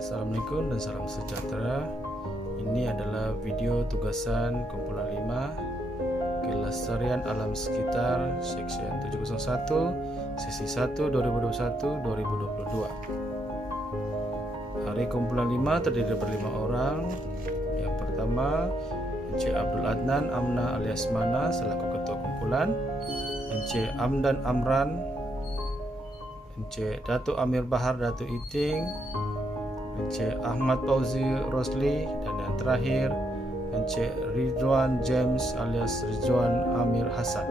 Assalamualaikum dan salam sejahtera. Ini adalah video tugasan kumpulan 5 Kelestarian Alam Sekitar Seksyen 701 Sesi 1 2021-2022. Hari kumpulan 5 terdiri dari 5 orang. Yang pertama, Encik Abdul Adnan Amna alias Mana selaku Ketua Kumpulan, Encik Amdan Amran, Encik Datuk Amir Bahar Datuk Iting, Encik Ahmad Fauzi Rosli, dan yang terakhir Encik Ridwan James alias Ridwan Amir Hassan.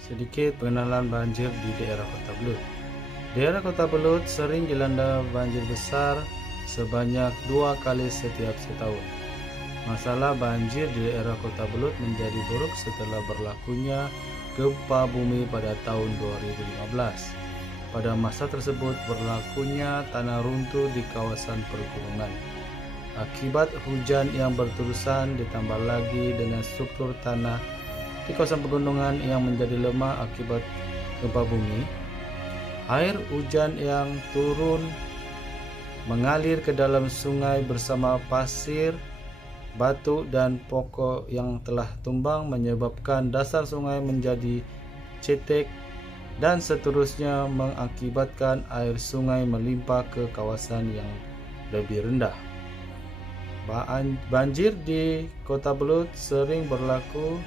Sedikit pengenalan banjir di daerah Kota Belud. Daerah Kota Belud sering dilanda banjir besar sebanyak 2 kali setiap setahun. Masalah banjir di daerah Kota Belud menjadi buruk setelah berlakunya gempa bumi pada tahun 2015. Pada masa tersebut berlakunya tanah runtuh di kawasan pergunungan. Akibat hujan yang berterusan ditambah lagi dengan struktur tanah di kawasan pegunungan yang menjadi lemah akibat gempa bumi, air hujan yang turun mengalir ke dalam sungai bersama pasir, batu dan pokok yang telah tumbang menyebabkan dasar sungai menjadi cetek dan seterusnya mengakibatkan air sungai melimpah ke kawasan yang lebih rendah. Banjir di Kota Belud sering berlaku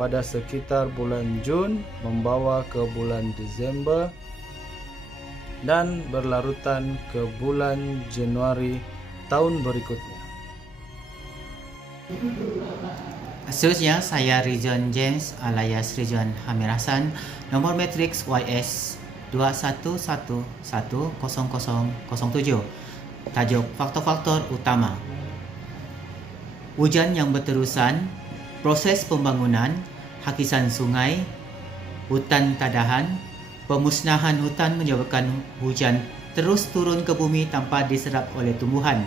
pada sekitar bulan Jun membawa ke bulan Desember dan berlarutan ke bulan Januari tahun berikutnya. Seterusnya, saya Ridwan James alias Ridwan Amir Hassan, nomor matriks YS 211100007. Tajuk faktor-faktor utama: hujan yang berterusan, proses pembangunan, hakisan sungai, hutan tadahan. Pemusnahan hutan menyebabkan hujan terus turun ke bumi tanpa diserap oleh tumbuhan.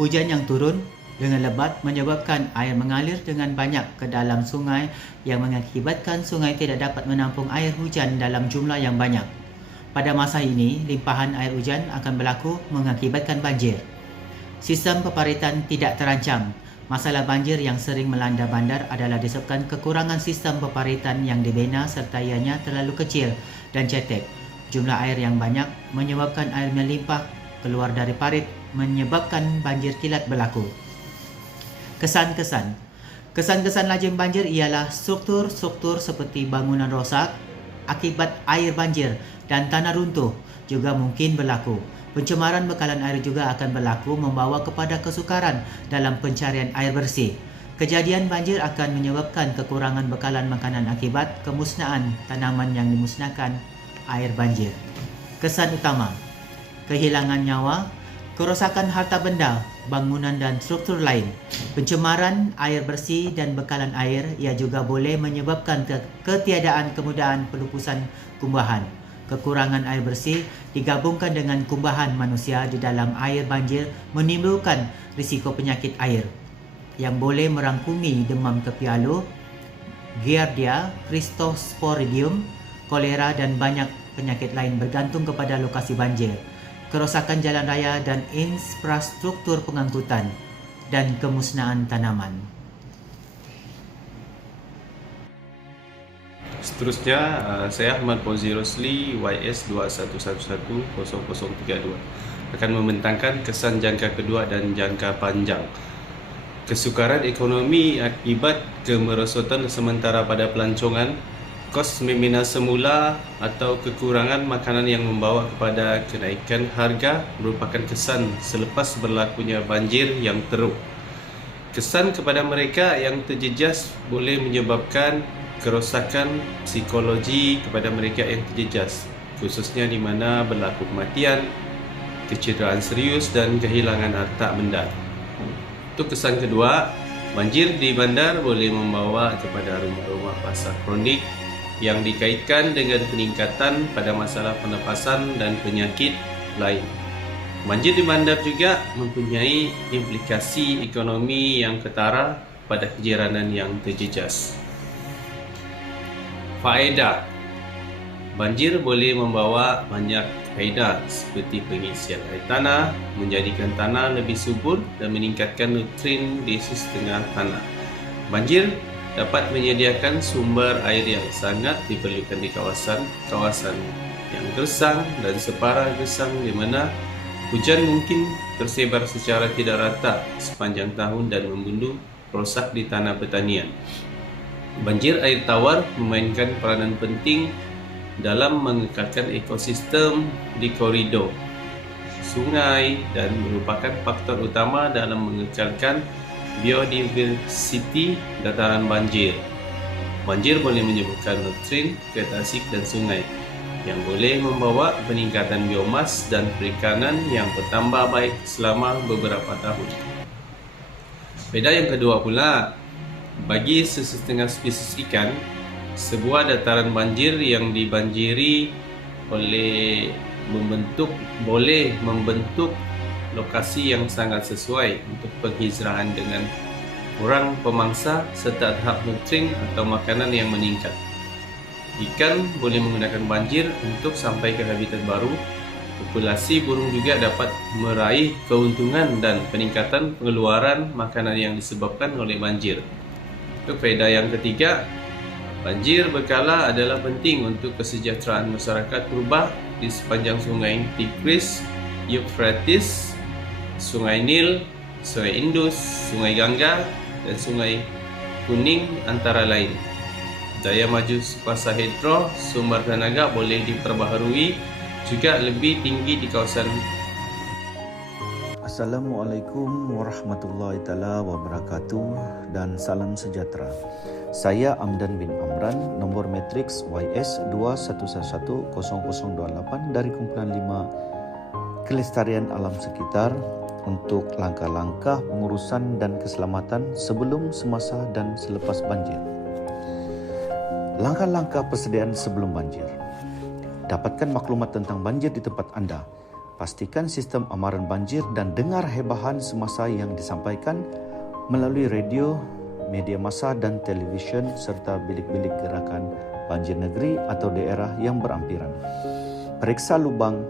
Hujan yang turun dengan lebat menyebabkan air mengalir dengan banyak ke dalam sungai yang mengakibatkan sungai tidak dapat menampung air hujan dalam jumlah yang banyak. Pada masa ini, limpahan air hujan akan berlaku mengakibatkan banjir. Sistem peparitan tidak terancam. Masalah banjir yang sering melanda bandar adalah disebabkan kekurangan sistem peparitan yang dibina serta ianya terlalu kecil dan cetek. Jumlah air yang banyak menyebabkan air melimpah keluar dari parit, menyebabkan banjir kilat berlaku. Kesan-kesan lazim banjir ialah struktur-struktur seperti bangunan rosak akibat air banjir dan tanah runtuh juga mungkin berlaku. Pencemaran bekalan air juga akan berlaku, membawa kepada kesukaran dalam pencarian air bersih. Kejadian banjir akan menyebabkan kekurangan bekalan makanan akibat kemusnahan tanaman yang dimusnahkan air banjir. Kesan utama: kehilangan nyawa, kerosakan harta benda, bangunan dan struktur lain. Pencemaran air bersih dan bekalan air ia juga boleh menyebabkan ketiadaan kemudahan pelupusan kumbahan. Kekurangan air bersih digabungkan dengan kumbahan manusia di dalam air banjir menimbulkan risiko penyakit air yang boleh merangkumi demam kepialu, giardia, Cryptosporidium, kolera dan banyak penyakit lain bergantung kepada lokasi banjir, kerosakan jalan raya dan infrastruktur pengangkutan, dan kemusnahan tanaman. Seterusnya, saya Ahmad Fauzi Rosli, YS 211100032 akan membentangkan kesan jangka kedua dan jangka panjang. Kesukaran ekonomi akibat kemerosotan sementara pada pelancongan, kos membina semula atau kekurangan makanan yang membawa kepada kenaikan harga merupakan kesan selepas berlakunya banjir yang teruk. Kesan kepada mereka yang terjejas boleh menyebabkan kerosakan psikologi kepada mereka yang terjejas, khususnya di mana berlaku kematian, kecederaan serius dan kehilangan harta benda. Untuk kesan kedua, banjir di bandar boleh membawa kepada rumah-rumah basah kronik yang dikaitkan dengan peningkatan pada masalah pernafasan dan penyakit lain. Banjir di bandar juga mempunyai implikasi ekonomi yang ketara pada kejiranan yang terjejas. Faedah: banjir boleh membawa banyak faedah seperti pengisian air tanah, menjadikan tanah lebih subur dan meningkatkan nutrien di setengah tanah. Banjir dapat menyediakan sumber air yang sangat diperlukan di kawasan yang gersang dan separa gersang di mana hujan mungkin tersebar secara tidak rata sepanjang tahun dan membunuh rosak di tanah pertanian. Banjir air tawar memainkan peranan penting dalam mengekalkan ekosistem di koridor sungai dan merupakan faktor utama dalam mengekalkan biodiversiti dataran banjir. Banjir boleh menyebabkan nutrien ke tasik dan sungai yang boleh membawa peningkatan biomas dan perikanan yang bertambah baik selama beberapa tahun. Faedah yang kedua pula, bagi sesetengah spesies ikan, sebuah dataran banjir yang dibanjiri boleh membentuk lokasi yang sangat sesuai untuk penghijrahan dengan kurang pemangsa serta tahap nutrien atau makanan yang meningkat. Ikan boleh menggunakan banjir untuk sampai ke habitat baru. Populasi burung juga dapat meraih keuntungan dan peningkatan pengeluaran makanan yang disebabkan oleh banjir. Untuk faedah yang ketiga, banjir berkala adalah penting untuk kesejahteraan masyarakat purba di sepanjang sungai Tigris, Euphrates, Sungai Nil, Sungai Indus, Sungai Gangga dan Sungai Kuning antara lain. Daya maju kuasa hidro sumber tenaga boleh diperbaharui juga lebih tinggi di kawasan. Assalamualaikum warahmatullahi taala wabarakatuh dan salam sejahtera. Saya Amdan bin Amran, nombor matriks YS 21110028 dari kumpulan 5 Kelestarian Alam Sekitar untuk langkah-langkah pengurusan dan keselamatan sebelum, semasa dan selepas banjir. Langkah-langkah persediaan sebelum banjir. Dapatkan maklumat tentang banjir di tempat anda. Pastikan sistem amaran banjir dan dengar hebahan semasa yang disampaikan melalui radio, media massa dan televisyen serta bilik-bilik gerakan banjir negeri atau daerah yang berampiran. Periksa lubang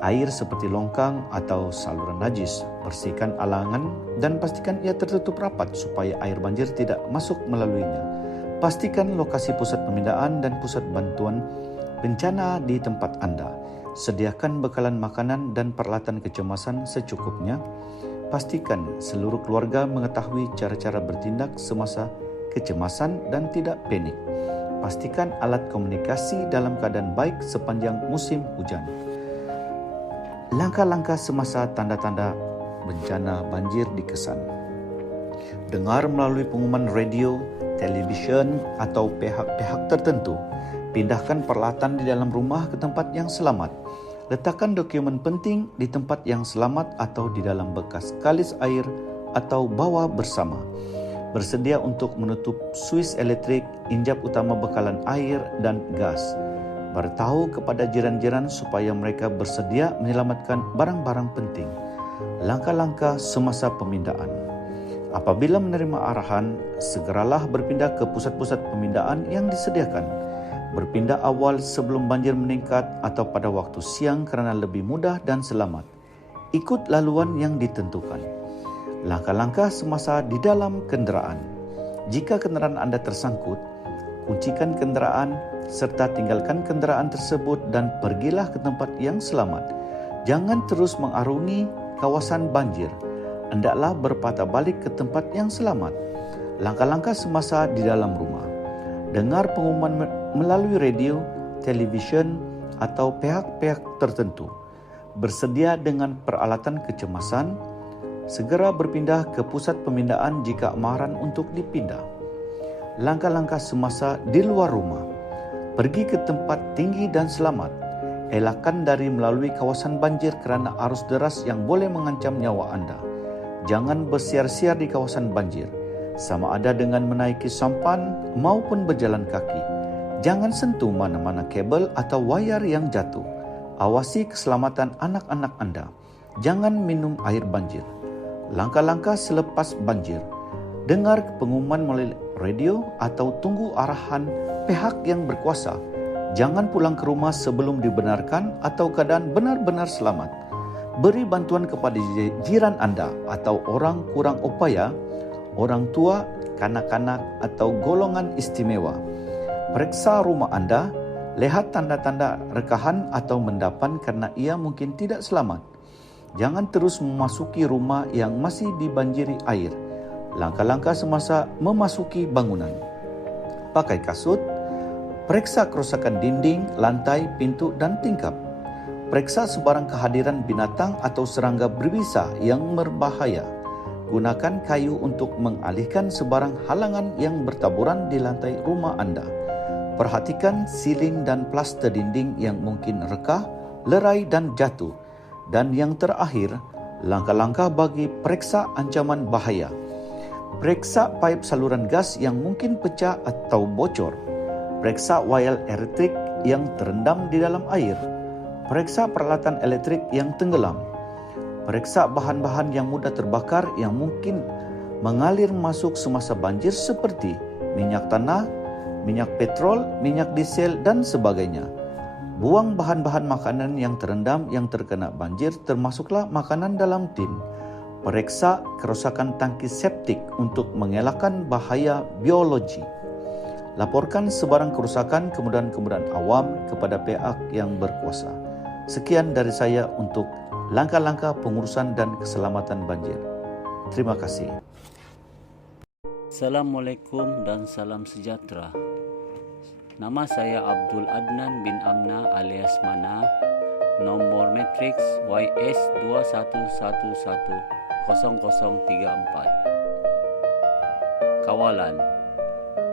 air seperti longkang atau saluran najis. Bersihkan alangan dan pastikan ia tertutup rapat supaya air banjir tidak masuk melaluinya. Pastikan lokasi pusat pemindaan dan pusat bantuan bencana di tempat anda. Sediakan bekalan makanan dan peralatan kecemasan secukupnya. Pastikan seluruh keluarga mengetahui cara-cara bertindak semasa kecemasan dan tidak panik. Pastikan alat komunikasi dalam keadaan baik sepanjang musim hujan. Langkah-langkah semasa tanda-tanda bencana banjir dikesan. Dengar melalui pengumuman radio, televisyen atau pihak-pihak tertentu. Pindahkan peralatan di dalam rumah ke tempat yang selamat. Letakkan dokumen penting di tempat yang selamat atau di dalam bekas kalis air atau bawa bersama. Bersedia untuk menutup suis elektrik, injap utama bekalan air dan gas. Beritahu kepada jiran-jiran supaya mereka bersedia menyelamatkan barang-barang penting. Langkah-langkah semasa pemindaan. Apabila menerima arahan, segeralah berpindah ke pusat-pusat pemindaan yang disediakan. Berpindah awal sebelum banjir meningkat atau pada waktu siang kerana lebih mudah dan selamat. Ikut laluan yang ditentukan. Langkah-langkah semasa di dalam kenderaan. Jika kenderaan anda tersangkut, kuncikan kenderaan serta tinggalkan kenderaan tersebut dan pergilah ke tempat yang selamat. Jangan terus mengarungi kawasan banjir. Hendaklah berpatah balik ke tempat yang selamat. Langkah-langkah semasa di dalam rumah. Dengar pengumuman melalui radio, televisyen atau pihak-pihak tertentu. Bersedia dengan peralatan kecemasan. Segera berpindah ke pusat pemindaan jika amaran untuk dipindah. Langkah-langkah semasa di luar rumah. Pergi ke tempat tinggi dan selamat. Elakkan dari melalui kawasan banjir kerana arus deras yang boleh mengancam nyawa anda. Jangan bersiar-siar di kawasan banjir, sama ada dengan menaiki sampan maupun berjalan kaki. Jangan sentuh mana-mana kabel atau wayar yang jatuh. Awasi keselamatan anak-anak anda. Jangan minum air banjir. Langkah-langkah selepas banjir. Dengar pengumuman melalui radio atau tunggu arahan pihak yang berkuasa. Jangan pulang ke rumah sebelum dibenarkan atau keadaan benar-benar selamat. Beri bantuan kepada jiran anda atau orang kurang upaya, orang tua, kanak-kanak atau golongan istimewa. Periksa rumah anda, lihat tanda-tanda rekahan atau mendapan kerana ia mungkin tidak selamat. Jangan terus memasuki rumah yang masih dibanjiri air. Langkah-langkah semasa memasuki bangunan. Pakai kasut. Periksa kerosakan dinding, lantai, pintu dan tingkap. Periksa sebarang kehadiran binatang atau serangga berbisa yang berbahaya. Gunakan kayu untuk mengalihkan sebarang halangan yang bertaburan di lantai rumah anda. Perhatikan siling dan plaster dinding yang mungkin rekah, lerai dan jatuh. Dan yang terakhir, langkah-langkah bagi periksa ancaman bahaya. Periksa paip saluran gas yang mungkin pecah atau bocor. Periksa wayar elektrik yang terendam di dalam air. Periksa peralatan elektrik yang tenggelam. Periksa bahan-bahan yang mudah terbakar yang mungkin mengalir masuk semasa banjir seperti minyak tanah, minyak petrol, minyak diesel dan sebagainya. Buang bahan-bahan makanan yang terendam yang terkena banjir termasuklah makanan dalam tin. Periksa kerosakan tangki septik untuk mengelakkan bahaya biologi. Laporkan sebarang kerusakan kemudahan-kemudahan awam kepada pihak yang berkuasa. Sekian dari saya untuk langkah-langkah pengurusan dan keselamatan banjir. Terima kasih. Assalamualaikum dan salam sejahtera. Nama saya Abdul Adnan bin Amna alias Mana. Nomor matriks YS21110034. Kawalan.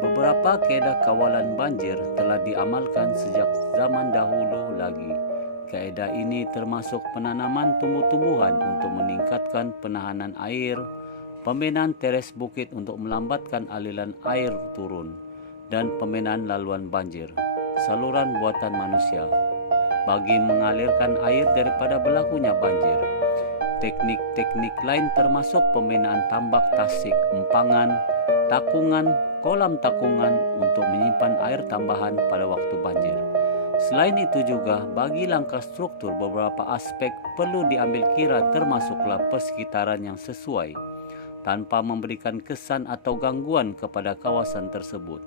Beberapa kaedah kawalan banjir telah diamalkan sejak zaman dahulu lagi. Kaedah ini termasuk penanaman tumbuh-tumbuhan untuk meningkatkan penahanan air, pembinaan teres bukit untuk melambatkan aliran air turun, dan pembinaan laluan banjir, saluran buatan manusia, bagi mengalirkan air daripada berlakunya banjir. Teknik-teknik lain termasuk pembinaan tambak tasik, empangan, takungan, kolam takungan untuk menyimpan air tambahan pada waktu banjir. Selain itu juga, bagi langkah struktur beberapa aspek perlu diambil kira termasuklah persekitaran yang sesuai, tanpa memberikan kesan atau gangguan kepada kawasan tersebut.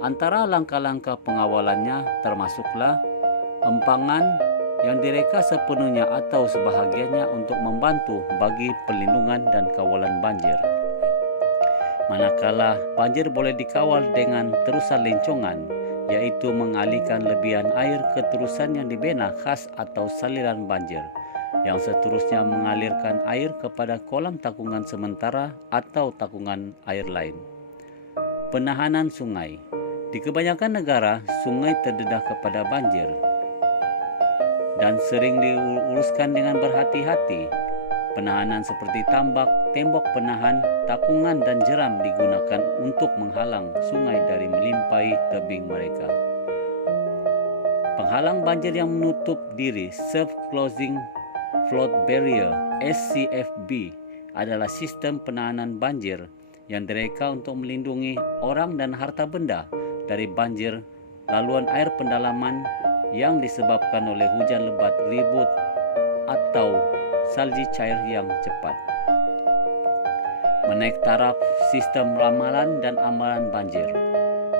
Antara langkah-langkah pengawalannya termasuklah empangan yang direka sepenuhnya atau sebahagiannya untuk membantu bagi perlindungan dan kawalan banjir. Manakala banjir boleh dikawal dengan terusan lencongan, yaitu mengalihkan lebihan air ke terusan yang dibina khas atau saliran banjir, yang seterusnya mengalirkan air kepada kolam takungan sementara atau takungan air lain. Penahanan sungai. Di kebanyakan negara, sungai terdedah kepada banjir dan sering diuruskan dengan berhati-hati. Penahanan seperti tambak, tembok penahan, takungan dan jeram digunakan untuk menghalang sungai dari melimpahi tebing mereka. Penghalang banjir yang menutup diri, Self-Closing Flood Barrier (SCFB), adalah sistem penahanan banjir yang direka untuk melindungi orang dan harta benda dari banjir laluan air pendalaman yang disebabkan oleh hujan lebat ribut atau salji cair yang cepat. Menaik taraf sistem ramalan dan amalan banjir.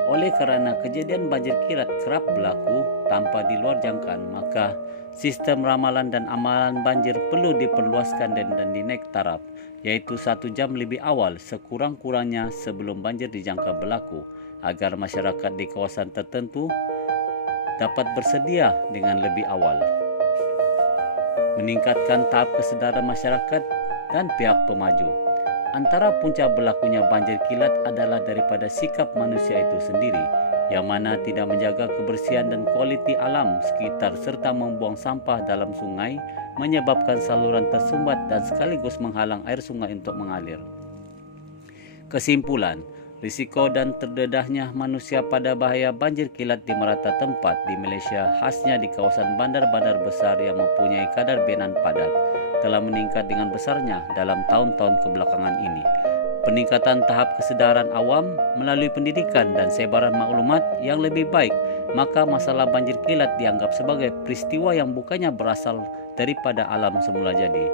Oleh kerana kejadian banjir kilat kerap berlaku tanpa di luar jangkaan, maka sistem ramalan dan amalan banjir perlu diperluaskan dan dinaik taraf, yaitu 1 jam lebih awal sekurang-kurangnya sebelum banjir dijangka berlaku, agar masyarakat di kawasan tertentu dapat bersedia dengan lebih awal. Meningkatkan tahap kesedaran masyarakat dan pihak pemaju. Antara punca berlakunya banjir kilat adalah daripada sikap manusia itu sendiri, yang mana tidak menjaga kebersihan dan kualiti alam sekitar serta membuang sampah dalam sungai, menyebabkan saluran tersumbat dan sekaligus menghalang air sungai untuk mengalir. Kesimpulan, Risiko dan terdedahnya manusia pada bahaya banjir kilat di merata tempat di Malaysia, khasnya di kawasan bandar-bandar besar yang mempunyai kadar benan padat, telah meningkat dengan besarnya dalam tahun-tahun kebelakangan ini. Peningkatan tahap kesedaran awam melalui pendidikan dan sebaran maklumat yang lebih baik, maka masalah banjir kilat dianggap sebagai peristiwa yang bukannya berasal daripada alam semula jadi.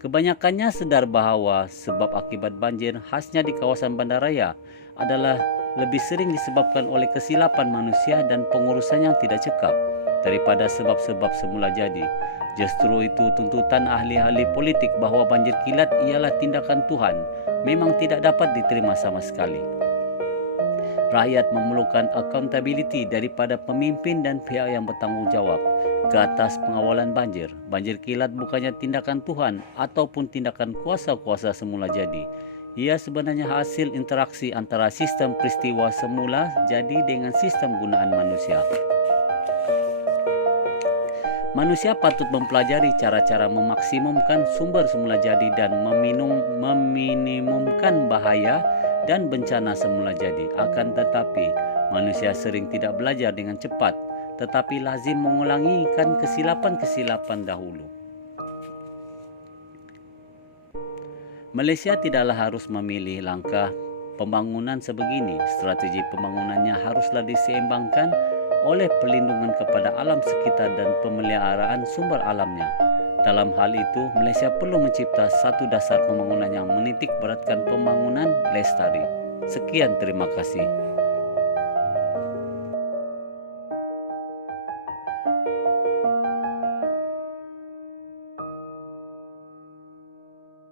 Kebanyakannya sedar bahawa sebab akibat banjir khasnya di kawasan bandaraya adalah lebih sering disebabkan oleh kesilapan manusia dan pengurusan yang tidak cekap daripada sebab-sebab semula jadi. Justru itu tuntutan ahli-ahli politik bahawa banjir kilat ialah tindakan Tuhan memang tidak dapat diterima sama sekali. Rakyat memerlukan accountability daripada pemimpin dan pihak yang bertanggungjawab ke atas pengawalan banjir. Banjir kilat bukannya tindakan Tuhan ataupun tindakan kuasa-kuasa semula jadi. Ia sebenarnya hasil interaksi antara sistem peristiwa semula jadi dengan sistem gunaan manusia. Manusia patut mempelajari cara-cara memaksimumkan sumber semula jadi dan meminimumkan bahaya dan bencana semula jadi. Akan tetapi, manusia sering tidak belajar dengan cepat, tetapi lazim mengulangikan kesilapan-kesilapan dahulu. Malaysia tidaklah harus memilih langkah pembangunan sebegini. Strategi pembangunannya haruslah diseimbangkan oleh perlindungan kepada alam sekitar dan pemeliharaan sumber alamnya. Dalam hal itu, Malaysia perlu mencipta satu dasar pembangunan yang menitik beratkan pembangunan lestari. Sekian, terima kasih.